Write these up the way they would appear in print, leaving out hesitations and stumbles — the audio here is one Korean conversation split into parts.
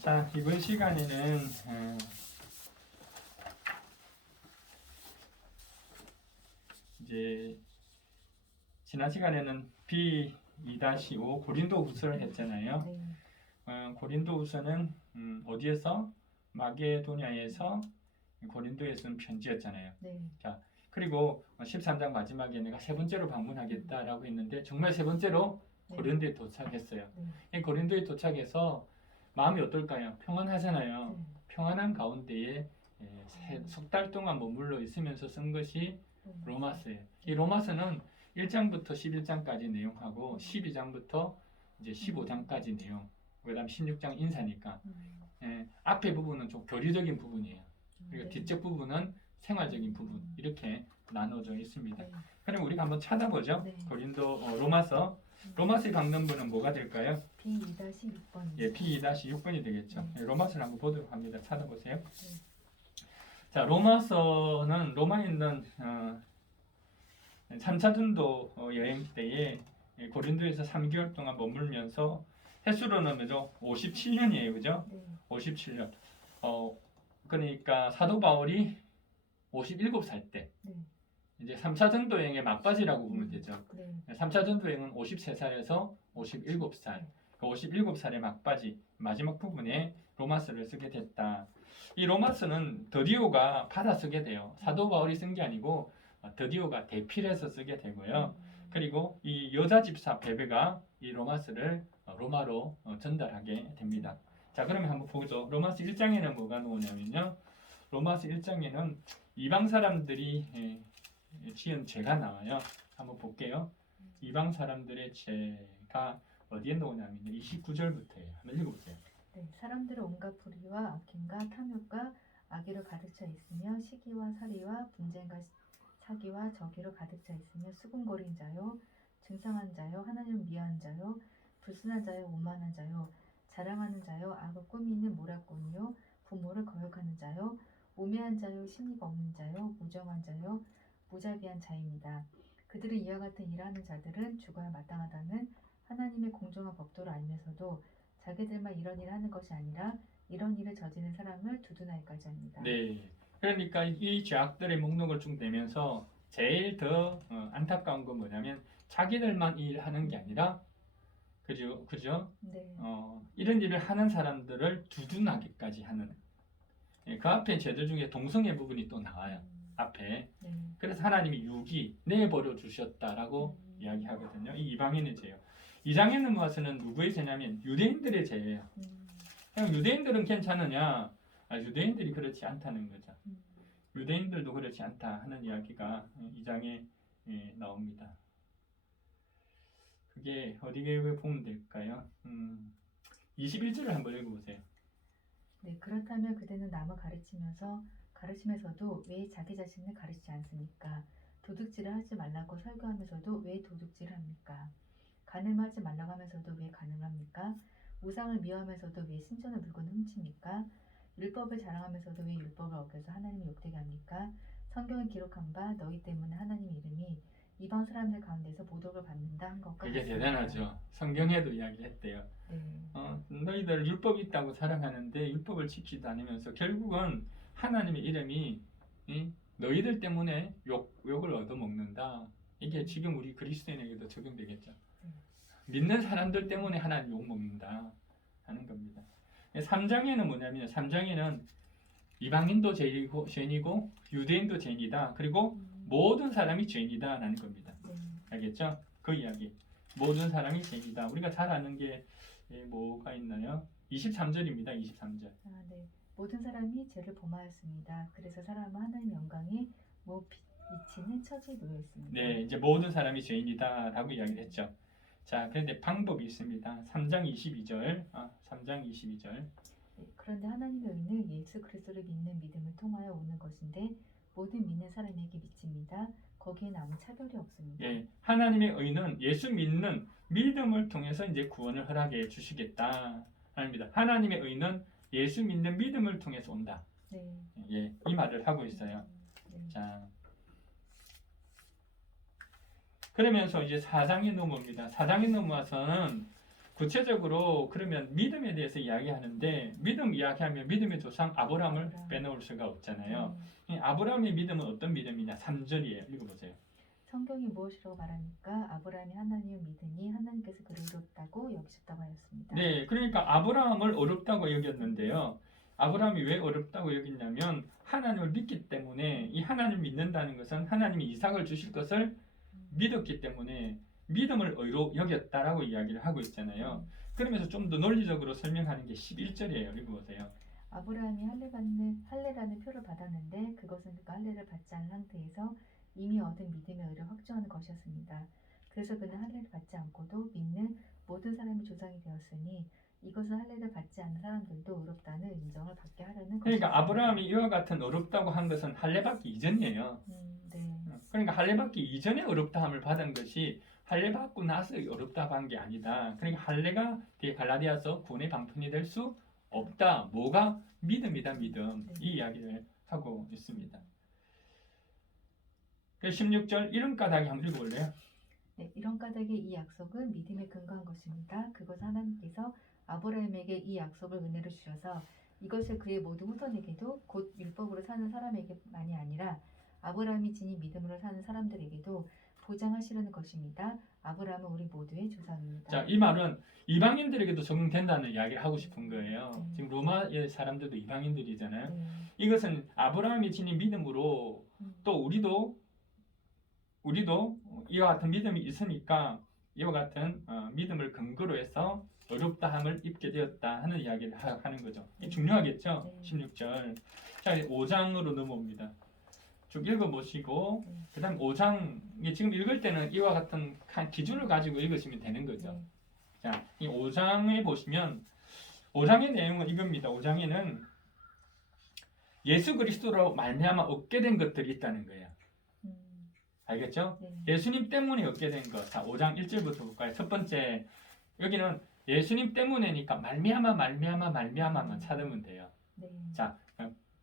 자, 이번 시간에는 이제 지난 시간에는 B2-5 고린도후서를 했잖아요. 고린도후서는 어디에서? 마게도냐에서 고린도에 쓴 편지였잖아요. 자, 그리고 13장 마지막에 내가 세 번째로 방문하겠다라고 했는데 정말 세 번째로 고린도에 도착했어요. 이 고린도에 도착해서 마음이 어떨까요? 평안하잖아요. 평안한 가운데에 석 달 동안 머물러 있으면서 쓴 것이 로마서예요. 이 로마서는 1장부터 11장까지 내용하고 12장부터 이제 15장까지 내용, 그 다음 16장 인사니까 앞에 부분은 좀 교리적인 부분이에요. 그리고 뒤쪽 부분은 생활적인 부분, 이렇게 나눠져 있습니다. 그럼 우리가 한번 찾아보죠. 고린도 로마서의 강론부는 뭐가 될까요? B2-6번. 예, B2-6번이 되겠죠. 로마서를 한번 보도록 합니다. 찾아보세요. 자, 로마서는 로마에 있는 3차 전도 여행 때에 고린도에서 3개월 동안 머물면서 횟수로는 그죠? 57년이에요. 그죠? 57년. 그러니까 사도 바울이 57살 때 이제 3차 전도 여행의 막바지라고 보면 되죠. 3차 전도 여행은 53살에서 57살. 57살의 막바지 마지막 부분에 로마서를 쓰게 됐다. 이 로마서는 드디오가 받아 쓰게 돼요. 사도 바울이 쓴 게 아니고 드디오가 대필해서 쓰게 되고요. 그리고 이 여자 집사 베베가 이 로마서를 로마로 전달하게 됩니다. 자, 그러면 한번 보죠. 로마서 1장에는 뭐가 나오냐면요. 로마서 1장에는 이방 사람들이 지은 죄가 나와요. 한번 볼게요. 이방 사람들의 죄가 어디에 나오냐면 29절부터예요. 한번 읽어보세요. 사람들은 온갖 불의와 악행과 탐욕과 악의로 가득 차 있으며 시기와 살이와 분쟁과 사기와 저기로 가득 차 있으며 수군거린 자요, 증상한 자요, 하나님을 미워한 자요, 불순한 자요, 오만한 자요, 자랑하는 자요, 악을 꾸미는 모략꾼이요, 부모를 거역하는 자요, 우매한 자요, 심리가 없는 자요, 무정한 자요, 무자비한 자입니다. 그들은 이와 같은 일하는 자들은 죽어야 마땅하다는 하나님의 공정한 법도를 알면서도 자기들만 이런 일을 하는 것이 아니라 이런 일을 저지르는 사람을 두둔하기까지 합니다. 네, 그러니까 이 죄악들의 목록을 쭉 내면서 제일 더 안타까운 건 뭐냐면 자기들만 일하는 게 아니라 그죠? 이런 일을 하는 사람들을 두둔하기까지 하는. 그 앞에 죄들 중에 동성애 부분이 또 나와요. 앞에. 그래서 하나님이 유기 내버려 주셨다라고 이야기하거든요. 이 이방인의 죄요. 2장에 넘어와서는 누구의 죄냐면 유대인들의 죄예요. 그럼 유대인들은 괜찮으냐? 유대인들이 그렇지 않다는 거죠. 유대인들도 그렇지 않다 하는 이야기가 2장에 나옵니다. 그게 어디에 보면 될까요? 21절을 한번 읽어보세요. 그렇다면 그대는 남을 가르치면서도 왜 자기 자신을 가르치지 않습니까? 도둑질을 하지 말라고 설교하면서도 왜 도둑질을 합니까? 간음하지 말라고 하면서도 왜 간음합니까? 우상을 미워하면서도 왜 신전의 물건을 훔칩니까? 율법을 자랑하면서도 왜 율법을 어겨서 하나님을 욕되게 합니까? 성경에 기록한 바 너희 때문에 하나님의 이름이 이방 사람들 가운데서 모독을 받는다 한 것과 그게 같습니다. 대단하죠. 성경에도 이야기했대요. 너희들 율법이 있다고 자랑하는데 율법을 지키지도 않으면서 결국은 하나님의 이름이 너희들 때문에 욕을 얻어먹는다. 이게 지금 우리 그리스도인에게도 적용되겠죠. 믿는 사람들 때문에 하나님 욕먹는다 하는 겁니다. 3장에는 뭐냐면 3장에는 이방인도 죄인이고 유대인도 죄인이다. 그리고 모든 사람이 죄인이다 라는 겁니다. 알겠죠? 그 이야기. 모든 사람이 죄인이다. 우리가 잘 아는 게 뭐가 있나요? 23절입니다. 23절. 모든 사람이 죄를 범하였습니다. 그래서 사람은 하나님의 영광이 못 비치는 처지에 놓여 있습니다. 네, 이제 모든 사람이 죄인이다 라고 이야기를 했죠. 자, 그런데 방법이 있습니다. 3장 22절. 3장 22절. 그런데 하나님의 의는 예수 그리스도를 믿는 믿음을 통하여 오는 것인데 모든 믿는 사람에게 미칩니다. 거기에는 아무 차별이 없습니다. 예, 하나님의 의는 예수 믿는 믿음을 통해서 이제 구원을 허락해 주시겠다 합니다. 하나님의 의는 예수 믿는 믿음을 통해서 온다. 예, 이 말을 하고 있어요. 자, 그러면서 이제 4장에 넘어옵니다. 4장에 넘어와서는 구체적으로 그러면 믿음에 대해서 이야기하는데 믿음 이야기하면 믿음의 조상 아브라함을 아브라함. 빼놓을 수가 없잖아요. 이 아브라함의 믿음은 어떤 믿음이냐? 3절이에요. 읽어보세요. 성경이 무엇이라고 말하니까 아브라함이 하나님을 믿으니 하나님께서 그를 의롭다고 여기셨다고 하였습니다. 네, 그러니까 아브라함을 어렵다고 여겼는데요. 아브라함이 왜 어렵다고 여겼냐면 하나님을 믿기 때문에 이 하나님을 믿는다는 것은 하나님이 이삭을 주실 것을 믿었기 때문에 믿음을 의로 여겼다라고 이야기를 하고 있잖아요. 그러면서 좀 더 논리적으로 설명하는 게 11절이에요. 읽어보세요. 아브라함이 할례라는 표를 받았는데 그것은 그가 할례를 받지 않은 상태에서 이미 얻은 믿음의 의를 확정하는 것이었습니다. 그래서 그는 할례를 받지 않고도 믿는 모든 사람의 조상이 되었으니 이것은 할례를 받지 않은 사람들도 의롭다는 인정을 받게 하려는 것이었습니다. 그러니까 아브라함이 이와 같은 어렵다고 한 것은 할례 받기 이전이에요. 네. 그러니까 할례 받기 이전에 어렵다함을 받은 것이 할례 받고 나서 어렵다고 한 게 아니다. 그러니까 할례가 갈라디아서 구원의 방편이 될 수 없다. 뭐가? 믿음이다. 믿음. 네. 이 이야기를 하고 있습니다. 16절 이런 까닭이 한번 읽어볼래요? 네, 이런 까닭의 이 약속은 믿음에 근거한 것입니다. 그것은 하나님께서 아브라함에게 이 약속을 은혜로 주셔서 이것을 그의 모든 후손에게도 곧 율법으로 사는 사람에게만이 아니라 아브라함이 지닌 믿음으로 사는 사람들에게도 보장하시려는 것입니다. 아브라함은 우리 모두의 조상입니다. 자, 이 말은 이방인들에게도 적용된다는 이야기를 하고 싶은 거예요. 지금 로마의 사람들도 이방인들이잖아요. 네. 이것은 아브라함이 지닌 믿음으로 또 우리도 이와 같은 믿음이 있으니까 이와 같은 믿음을 근거로 해서 어렵다함을 입게 되었다 하는 이야기를 하는 거죠. 중요하겠죠? 네. 16절. 자, 5장으로 넘어옵니다. 쭉 읽어보시고 그 다음 5장에 지금 읽을 때는 이와 같은 기준을 가지고 읽으시면 되는 거죠. 네. 자, 이 5장에 보시면 5장의 내용은 이겁니다. 5장에는 예수 그리스도로 말미암아 얻게 된 것들이 있다는 거예요. 알겠죠? 네. 예수님 때문에 얻게 된 것. 자, 5장 1절부터 볼까요? 첫 번째, 여기는 예수님 때문에니까 말미암아만 찾으면 돼요. 네. 자,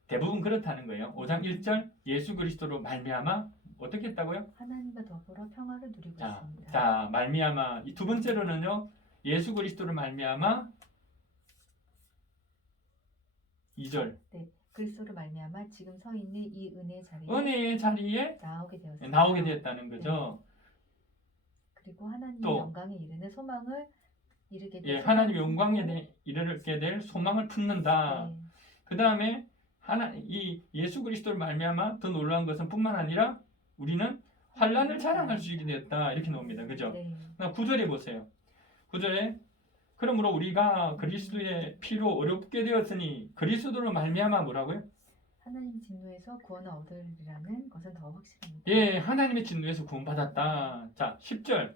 대부분 그렇다는 거예요. 5장 1절, 예수 그리스도로 말미암아 어떻게 했다고요? 하나님과 더불어 평화를 누리고 있습니다. 자, 말미암아. 이 두 번째로는요, 예수 그리스도로 말미암아 2절. 네. 그리스도로 말미암아 지금 서 있는 이 은혜의 자리에 나오게 되었다는 거죠. 그리고 하나님의 또, 영광에 이르는 소망을 이르게 될 예, 하나님의 영광에 이르게 될 소망을 품는다. 네. 그 다음에 이 예수 그리스도를 말미암아 더 놀라운 것은 뿐만 아니라 우리는 환란을 자랑할 수 있게 되었다. 이렇게 나옵니다. 그죠? 네. 9절에 보세요. 9절에 그러므로 우리가 그리스도의 피로 어렵게 되었으니 그리스도로 말미암아 뭐라고요? 하나님 진노에서 구원을 얻으리라는 것은 더 확실합니다. 예, 하나님의 진노에서 구원받았다. 자, 10절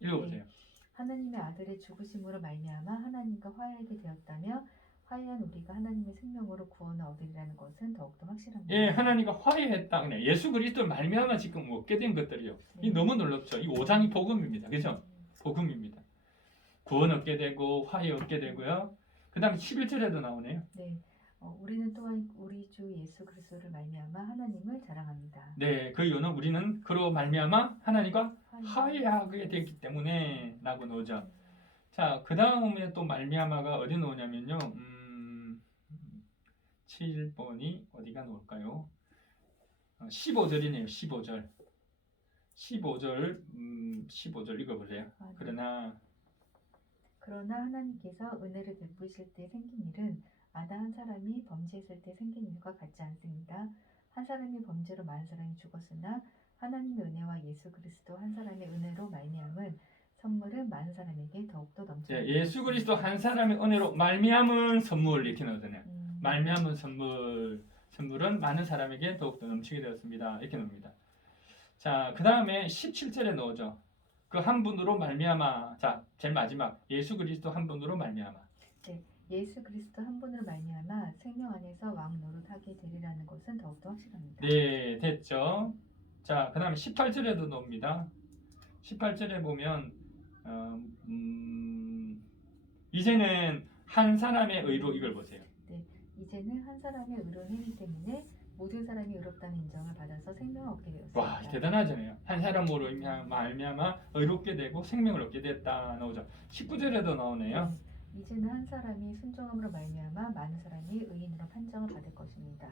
읽어보세요. 네. 하나님의 아들의 죽으심으로 말미암아 하나님과 화해하게 되었다며 화해한 우리가 하나님의 생명으로 구원을 얻으리라는 것은 더욱더 확실합니다. 예, 하나님과 화해했다. 그냥 예수 그리스도 말미암아 지금 얻게 된 것들이요. 이 너무 놀랍죠. 이 5장이 복음입니다. 그죠? 복음입니다. 구원 얻게 되고 화해 얻게 되고요. 그 다음에 11절에도 나오네요. 네, 우리는 또한 우리 주 예수 그리스도를 말미암아 하나님을 자랑합니다. 네, 그 이유는 우리는 그로 말미암아 하나님과 화해하게 되기 때문에 라고 나오죠. 자, 그 다음에 또 말미암아가 어디 나오냐면요. 7번이 어디가 나올까요? 15절이네요. 15절. 15절 읽어보세요. 그러나 하나님께서 은혜를 베푸실 때 생긴 일은 아담 한 사람이 범죄했을 때 생긴 일과 같지 않습니다. 한 사람이 범죄로 많은 사람이 죽었으나 하나님의 은혜와 예수 그리스도 한 사람의 은혜로 말미암은 선물은 많은 사람에게 더욱더 넘쳐납니다. 네, 예수 그리스도 한 사람의 은혜로 말미암은 선물 이렇게 나오잖아요. 말미암은 선물은 많은 사람에게 더욱더 넘치게 되었습니다. 이렇게 나옵니다. 자, 그 다음에 17절에 나오죠. 그 한 분으로 말미암아. 자, 제일 마지막 예수 그리스도 한 분으로 말미암아. 네, 예수 그리스도 한 분으로 말미암아 생명 안에서 왕 노릇하게 되리라는 것은 더욱더 확실합니다. 네, 됐죠. 자, 그 다음에 18절에도 나옵니다. 18절에 보면 이제는 한 사람의 의로 이걸 보세요. 네, 이제는 한 사람의 의로운 행위 때문에 모든 사람이 의롭다는 인정을 받아서 생명을 얻게 되었습니다. 와, 대단하잖아요. 한 사람으로 말미암아 의롭게 되고 생명을 얻게 됐다 나오죠. 19절에도 나오네요. 네, 이제는 한 사람이 순종함으로 말미암아 많은 사람이 의인으로 판정을 받을 것입니다.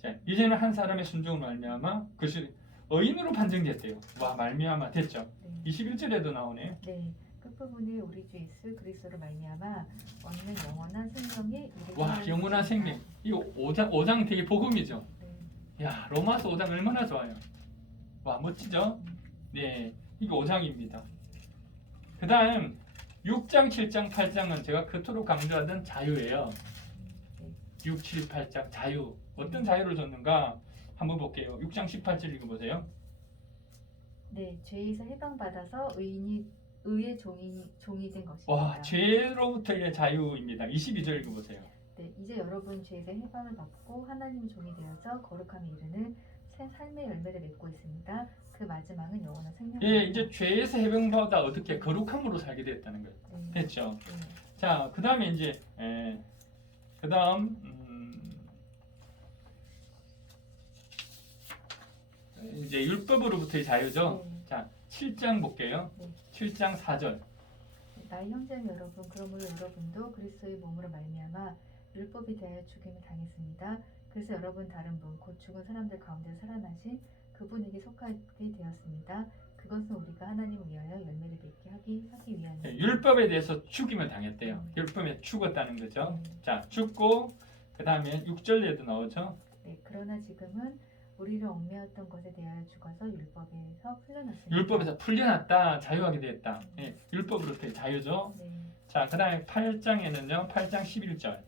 자, 이제는 한 사람의 순종을 말미암아 그것이 의인으로 판정됐대요. 와, 말미암아 됐죠. 네. 21절에도 나오네요. 네, 끝부분에 우리 주 예수 그리스도로 말미암아 얻는 영원한 생명이 이르게 와, 하였습니다. 영원한 생명. 이거 5장 되게 복음이죠. 네. 야, 로마서 5장 얼마나 좋아요. 와, 멋지죠? 네, 이거 5장입니다. 그 다음 6장, 7장, 8장은 제가 그토록 강조하던 자유예요. 6, 7, 8장 자유. 어떤 자유를 줬는가 한번 볼게요. 6장 18절 읽어보세요. 네, 죄에서 해방받아서 의의 종이 된 것입니다. 와, 죄로부터의 자유입니다. 22절 읽어보세요. 네, 이제 여러분 죄에서 해방을 받고 하나님의 종이 되어서 거룩함에 이르는 새 삶의 열매를 맺고 있습니다. 그 마지막은 영원한 생명입니다. 예, 이제 죄에서 해방받아 어떻게 거룩함으로 살게 됐다는 거예요. 네. 됐죠? 네. 자, 그 다음에 이제 그 다음 이제 율법으로부터의 자유죠. 네. 자, 7장 볼게요. 네. 7장 4절. 나의 형제는 여러분, 그러므로 여러분도 그리스도의 몸으로 말미암아 율법에 대하여 죽임을 당했습니다. 그래서 여러분 다른 분, 곧 죽은 사람들 가운데 살아나신 그분에게 속하게 되었습니다. 그것은 우리가 하나님을 위하여 열매를 맺게 하기 위함입니다. 네, 율법에 대해서 죽임을 당했대요. 율법에 죽었다는 거죠. 자, 죽고 그 다음에 6절에도 나오죠. 네, 그러나 지금은 우리를 얽매였던 것에 대하여 죽어서 율법에서 풀려났습니다. 율법에서 풀려났다, 자유하게 됐다. 예, 율법으로부터의 자유죠. 네. 자, 그 다음에 8장에는요, 8장 11절.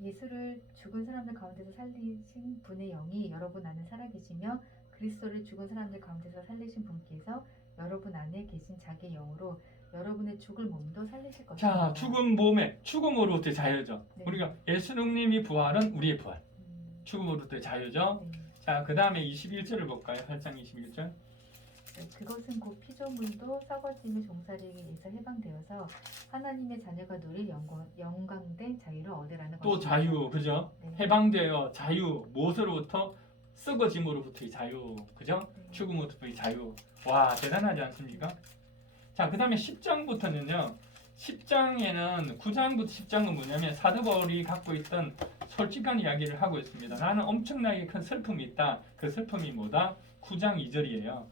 예수를 죽은 사람들 가운데서 살리신 분의 영이 여러분 안에 살아계시며 그리스도를 죽은 사람들 가운데서 살리신 분께서 여러분 안에 계신 자기의 영으로 여러분의 죽을 몸도 살리실 자, 것입니다. 죽음으로부터의 자유죠. 네. 우리가 예수님이 부활은 우리의 부활. 음, 죽음으로부터의 자유죠. 네. 자, 그 다음에 21절을 볼까요? 8장 21절. 네, 그것은 곧 피조물도 썩어짐의 종살이에 의해서 해방되어서 하나님의 자녀가 누릴 영광된 자유를 얻으라는 또 것입니다. 자유, 그죠? 네. 해방되어 자유, 무엇으로부터? 썩어짐으로부터의 자유, 그죠? 네. 죽음으로부터의 자유. 와, 대단하지 않습니까? 자, 그 다음에 10장부터는요. 10장에는 9장부터 10장은 뭐냐면 사도 바울이 갖고 있던 솔직한 이야기를 하고 있습니다. 나는 엄청나게 큰 슬픔이 있다. 그 슬픔이 뭐다? 9장 2절이에요.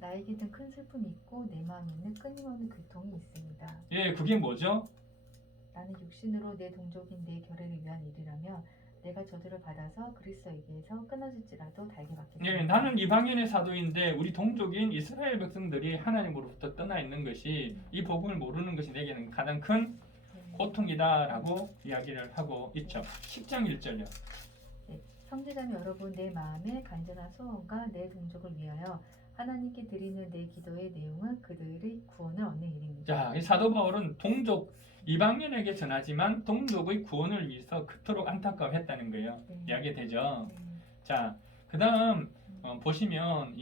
나에게는 큰 슬픔이 있고 내 마음에는 끊임없는 고통이 있습니다. 예, 그게 뭐죠? 나는 육신으로 내 동족인 내 결례를 위한 일이라며 내가 저주를 받아서 그리스도에게서 끊어질지라도 달게 받겠습니다. 예, 나는 이방인의 사도인데 우리 동족인 이스라엘 백성들이 하나님으로부터 떠나 있는 것이 이 복음을 모르는 것이 내게는 가장 큰 고통이다라고 이야기를 하고 있죠. 10장 1절요. 형제자매 여러분, 내 마음의 간절한 소원과 내 동족을 위하여 하나님께 드리는 내 기도의 내용은 그들의 구원을 얻는 일입니다. 자, 이 사도 바울은 동족 이방인에게 전하지만 동족의 구원을 위해서 그토록 안타까워했다는 거예요. 네. 이야기되죠. 네. 자, 그다음 보시면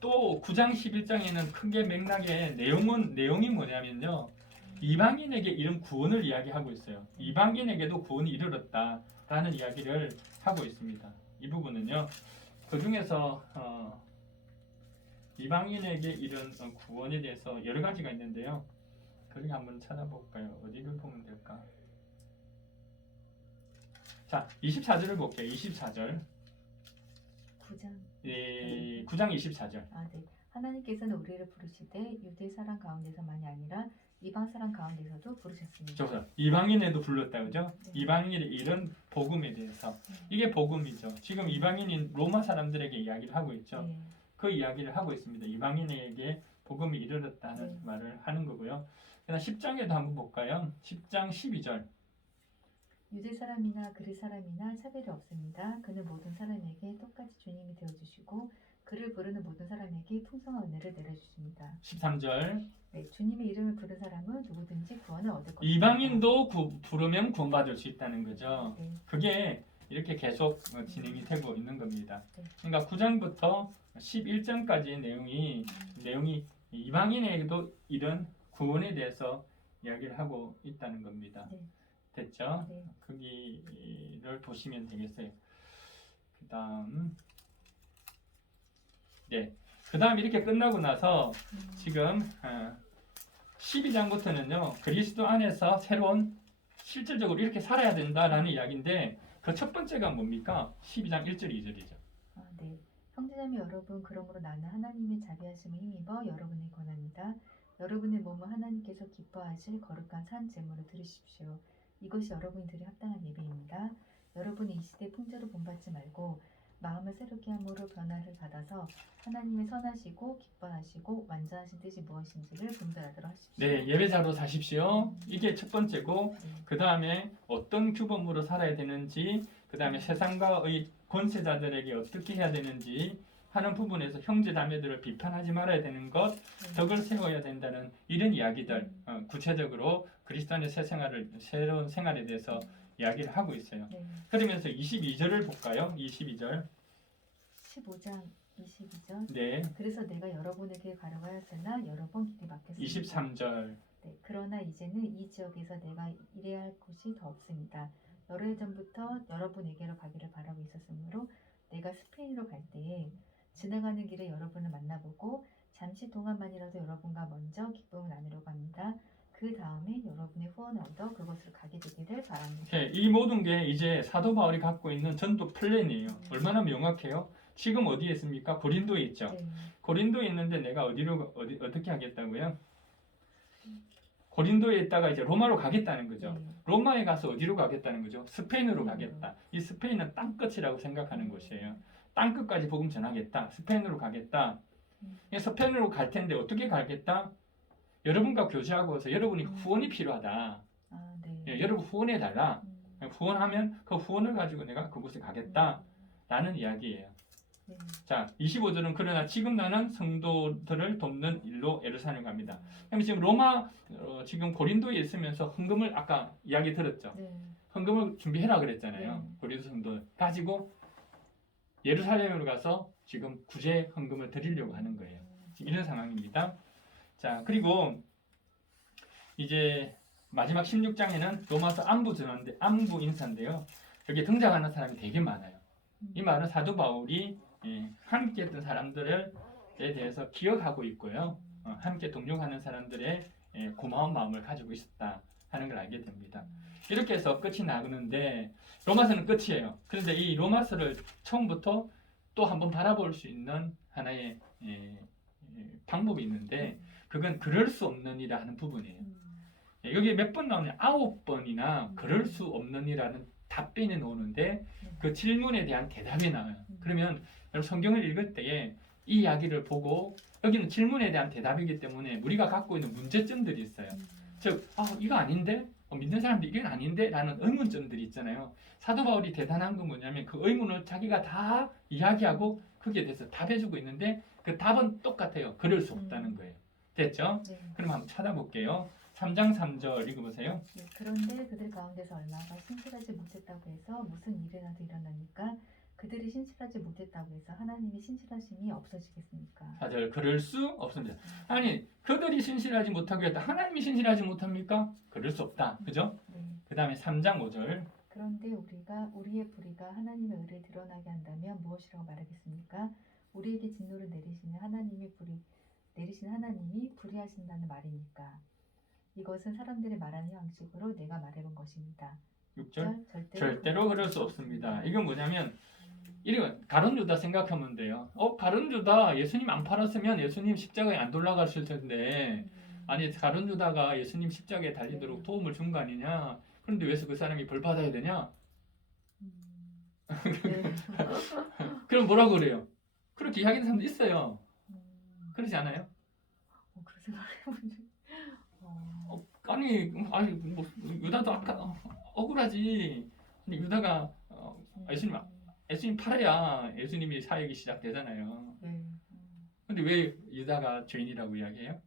또 9장 11장에는 크게 맥락의 내용이 뭐냐면요. 이방인에게 이런 구원을 이야기하고 있어요. 이방인에게도 구원이 이르렀다라는 이야기를 하고 있습니다. 이 부분은요. 그 중에서 이방인에게 이런 구원에 대해서 여러 가지가 있는데요. 그걸 한번 찾아볼까요? 어디를 보면 될까? 자, 24절을 볼게요. 24절. 9장. 예, 9장 24절. 아, 네. 하나님께서는 우리를 부르시되 유대 사람 가운데서만이 아니라 이방 사람 가운데서도 부르셨습니다. 저보다 이방인에도 불렀다 그죠? 네. 이방인의 이런 복음에 대해서 이게 복음이죠. 지금 이방인인 로마 사람들에게 이야기를 하고 있죠. 네. 그 이야기를 하고 있습니다. 이방인에게 복음이 이르렀다는 네. 말을 하는 거고요. 그다음 10장에도 한번 볼까요? 10장 12절. 유대 사람이나 그리스 사람이나 차별이 없습니다. 그는 모든 사람에게 똑같이 주님이 되어주시고 그를 부르는 모든 사람에게 풍성한 은혜를 내려주십니다. 13절. 네, 주님의 이름을 부른 사람은 누구든지 구원을 얻을 것입니다. 이방인도 부르면 구원받을 수 있다는 거죠. 네. 그게 이렇게 계속 진행이 되고 있는 겁니다. 네. 그러니까 9장부터 11장까지의 내용이 이방인에게도 이런 구원에 대해서 이야기를 하고 있다는 겁니다. 네. 됐죠? 네. 거기를 보시면 되겠어요. 그다음 네. 그다음 이렇게 끝나고 나서 지금 12장부터는요. 그리스도 안에서 새로운 실질적으로 이렇게 살아야 된다라는 이야기인데 그 첫 번째가 뭡니까? 12장 1절 2절이죠. 네. 형제자매 여러분, 그러므로 나는 하나님의 자비하심을 힘입어 여러분을 권합니다. 여러분의 몸을 하나님께서 기뻐하실 거룩한 산 제물로 드리십시오. 이것이 여러분이 드릴 합당한 예배입니다. 여러분이 이 시대 풍조로 본받지 말고 마음을 새롭게 함으로 변화를 받아서 하나님의 선하시고 기뻐하시고 완전하신 뜻이 무엇인지를 분별하도록 하십시오. 네, 예배자로 사십시오. 이게 첫 번째고 네. 그 다음에 어떤 규범으로 살아야 되는지, 그 다음에 세상과의 권세자들에게 어떻게 해야 되는지 하는 부분에서 형제 자매들을 비판하지 말아야 되는 것, 네. 덕을 세워야 된다는 이런 이야기들 구체적으로 그리스도 안의 새로운 생활에 대해서 이야기를 하고 있어요. 네. 그러면서 22절을 볼까요? 22절. 15장 22절. 네. 그래서 내가 여러분에게 가려고 하였으나 여러 번 길이 막혔습니다. 23절. 네, 그러나 이제는 이 지역에서 내가 일해야 할 곳이 더 없습니다. 여러 해 전부터 여러분에게로 가기를 바라고 있었으므로 내가 스페인으로 갈 때에 지나가는 길에 여러분을 만나보고 잠시 동안만이라도 여러분과 먼저 기쁨을 나누려고 합니다. 그 다음에 여러분의 후원을 얻어 그곳으로 가게 되기를 바랍니다. 네, 이 모든 게 이제 사도 바울이 갖고 있는 전도 플랜이에요. 얼마나 명확해요? 지금 어디에 있습니까? 고린도에 있죠. 네. 고린도에 있는데 내가 어떻게 하겠다고요? 고린도에 있다가 이제 로마로 가겠다는 거죠. 네. 로마에 가서 어디로 가겠다는 거죠? 스페인으로 스페인으로. 가겠다. 이 스페인은 땅끝이라고 생각하는 곳이에요. 땅끝까지 복음 전하겠다. 스페인으로 가겠다. 스페인으로 갈 텐데 어떻게 가겠다? 여러분과 교제하고서 여러분이 후원이 필요하다. 아, 네. 예, 여러분 후원해 달라. 후원하면 그 후원을 가지고 내가 그곳에 가겠다라는 이야기예요. 네. 자, 25절은 그러나 지금 나는 성도들을 돕는 일로 예루살렘 갑니다. 그럼 지금 로마 지금 고린도에 있으면서 헌금을 아까 이야기 들었죠. 네. 헌금을 준비해라 그랬잖아요. 네. 고린도 성도 가지고 예루살렘으로 가서 지금 구제 헌금을 드리려고 하는 거예요. 지금 이런 상황입니다. 자, 그리고 이제 마지막 16장에는 로마서 안부 인사인데요. 여기 등장하는 사람이 되게 많아요. 이 말은 사도 바울이 함께 했던 사람들에 대해서 기억하고 있고요. 함께 동력하는 사람들의 고마운 마음을 가지고 있었다 하는 걸 알게 됩니다. 이렇게 해서 끝이 나는데 로마서는 끝이에요. 그런데 이 로마서를 처음부터 또 한번 바라볼 수 있는 하나의 방법이 있는데 그건 그럴 수 없느니라 하는 부분이에요. 여기 몇 번 나오냐? 9번이나 그럴 수 없느니라는 답변이 나오는데 그 질문에 대한 대답이 나와요. 그러면 여러분 성경을 읽을 때에 이 이야기를 보고 여기는 질문에 대한 대답이기 때문에 우리가 갖고 있는 문제점들이 있어요. 즉, 이거 아닌데? 믿는 사람들이 이건 아닌데? 라는 의문점들이 있잖아요. 사도 바울이 대단한 건 뭐냐면 그 의문을 자기가 다 이야기하고 거기에 대해서 답해주고 있는데 그 답은 똑같아요. 그럴 수 없다는 거예요. 됐죠? 네. 그럼 한번 찾아볼게요. 3장 3절 읽어보세요. 네, 그런데 그들 가운데서 얼마가 신실하지 못했다고 해서 무슨 일이라도 일어나니까 그들이 신실하지 못했다고 해서 하나님의 신실하심이 없어지겠습니까? 4절 그럴 수 없습니다. 아니 그들이 신실하지 못하고 했다. 하나님이 신실하지 못합니까? 그럴 수 없다. 그죠? 네. 그 다음에 3장 5절 그런데 우리의 불의가 하나님의 의를 드러나게 한다면 무엇이라고 말하겠습니까? 우리에게 진노를 내리시는 하나님이 불의하신다는 말이니까. 이것은 사람들이 말하는 형식으로 내가 말해본 것입니다. 6절 절대로 그럴 수 없습니다. 이건 뭐냐면 이런 가룟 유다 생각하면 돼요. 가룟 유다 예수님 안 팔았으면 예수님 십자가에 안 돌아갔을 텐데 아니 가룟 유다가 예수님 십자가에 달리도록 도움을 준 거 아니냐? 그런데 왜 그 사람이 벌 받아야 되냐? 네. 그럼 뭐라고 그래요? 그렇게 이야기하는 사람도 있어요. 그러지 않아요? 그런 생각해본 적. 아니 뭐 유다도 아까 억울하지. 근데 유다가 예수님 팔아야 예수님이 사역이 시작되잖아요. 네. 근데 왜 유다가 죄인이라고 이야기해요?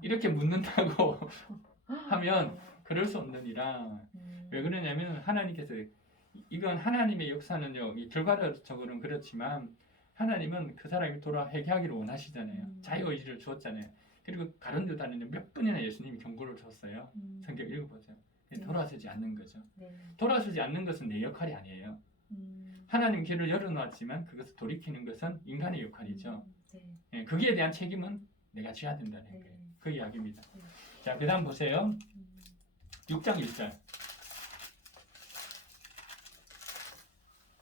이렇게 묻는다고 하면 그럴 수 없느니라. 왜 그러냐면 하나님께서 이건 하나님의 역사는요. 결과적으로는 그렇지만 하나님은 그 사람이 돌아 회개하기를 원하시잖아요. 자유의지를 주었잖아요. 그리고 가룟 유다는 몇 번이나 예수님이 경고를 줬어요. 성경 읽어보세요. 네. 돌아서지 않는 거죠. 네. 돌아서지 않는 것은 내 역할이 아니에요. 음. 하나님 길을 열어놨지만 그것을 돌이키는 것은 인간의 역할이죠. 네. 예, 거기에 대한 책임은 내가 져야 된다는 네. 거예요. 그 이야기입니다. 네. 자, 그 다음 보세요. 6장 1절.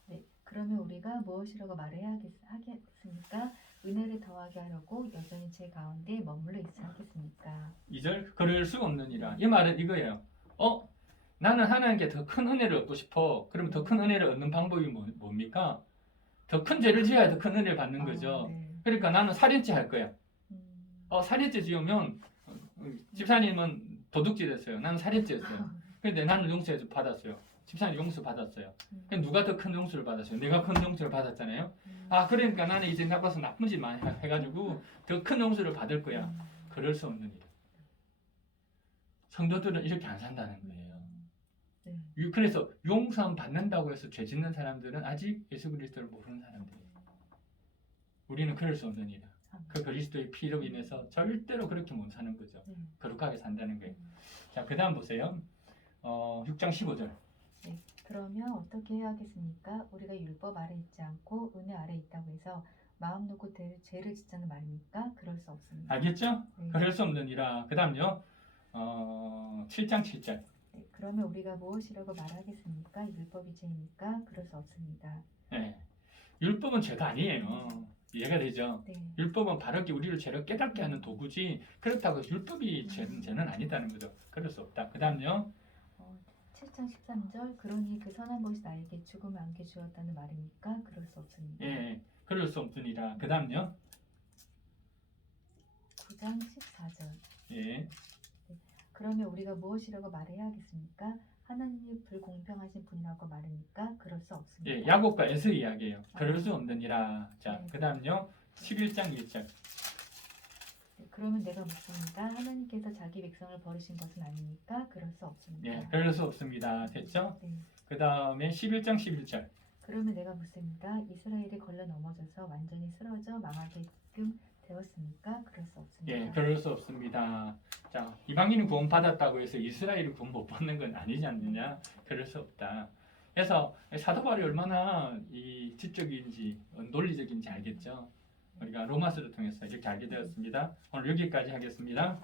네. 그러면 우리가 무엇이라고 말해야 하겠습니까? 은혜를 더하게 하려고 여전히 제 가운데 머물러 있어야 하겠습니까? 2절. 그럴 수 없느니라. 이 말은 이거예요. 나는 하나님께 더 큰 은혜를 얻고 싶어. 그러면 더 큰 은혜를 얻는 방법이 뭡니까? 더 큰 죄를 지어야 더 큰 은혜를 받는 거죠. 네. 그러니까 나는 살인죄 할 거야. 음. 살인죄 지으면 집사님은 도둑질했어요. 나는 살인죄였어요. 근데 나는 용서 받았어요. 집사님 용서 받았어요. 그럼 누가 더 큰 용서를 받았어요? 내가 큰 용서를 받았잖아요. 그러니까 나는 이제 나빠서 나쁜 짓 많이 해가지고 더 큰 용서를 받을 거야. 그럴 수 없는 일. 성도들은 이렇게 안 산다는 거예요. 네. 그래서 용서함 받는다고 해서 죄 짓는 사람들은 아직 예수 그리스도를 모르는 사람들이에요. 우리는 그럴 수 없는 일이야. 그 그리스도의 피로 인해서 절대로 그렇게 못 사는 거죠. 거룩하게 산다는 거예요. 자, 그 다음 보세요. 6장 15절. 네. 그러면 어떻게 해야 하겠습니까? 우리가 율법 아래 있지 않고 은혜 아래 있다고 해서 마음 놓고 죄를 짓자는 말입니까? 그럴 수 없습니다. 알겠죠? 네. 그럴 수 없느니라. 그 다음요. 7장 7절. 네. 그러면 우리가 무엇이라고 말하겠습니까? 율법이 죄입니까? 그럴 수 없습니다. 네. 율법은 죄가 아니에요. 이해가 되죠? 네. 율법은 바르게 우리를 죄를 깨닫게 하는 도구지 그렇다고 율법이 죄는 아니다는 거죠. 그럴 수 없다. 그 다음요. 7장 13절 그러니 그 선한 것이 나에게 죽음을 안게 주었다는 말입니까? 그럴 수 없습니다. 예, 그럴 수 없으니라. 그 다음요. 9장 14절 예, 그러면 우리가 무엇이라고 말해야 하겠습니까? 하나님이 불공평하신 분이라고 말입니까? 그럴 수 없습니다. 예, 야곱과 에서 이야기예요. 그럴 수 없느니라. 자, 네. 그 다음요. 11장 1절. 네, 그러면 내가 묻습니다. 하나님께서 자기 백성을 버리신 것은 아닙니까? 그럴 수 없습니다. 예, 그럴 수 없습니다. 됐죠? 네. 그 다음에 11장 11절. 그러면 내가 묻습니다. 이스라엘이 걸려 넘어져서 완전히 쓰러져 망하게끔 되었습니까? 그럴 수 없습니다. 예, 그럴 수 없습니다. 자, 이방인은 구원 받았다고 해서 이스라엘이 구원 못 받는 건 아니지 않느냐? 그럴 수 없다. 그래서 사도 바울이 얼마나 이 지적인지 논리적인지 알겠죠? 우리가 로마서를 통해서 이렇게 알게 되었습니다. 오늘 여기까지 하겠습니다.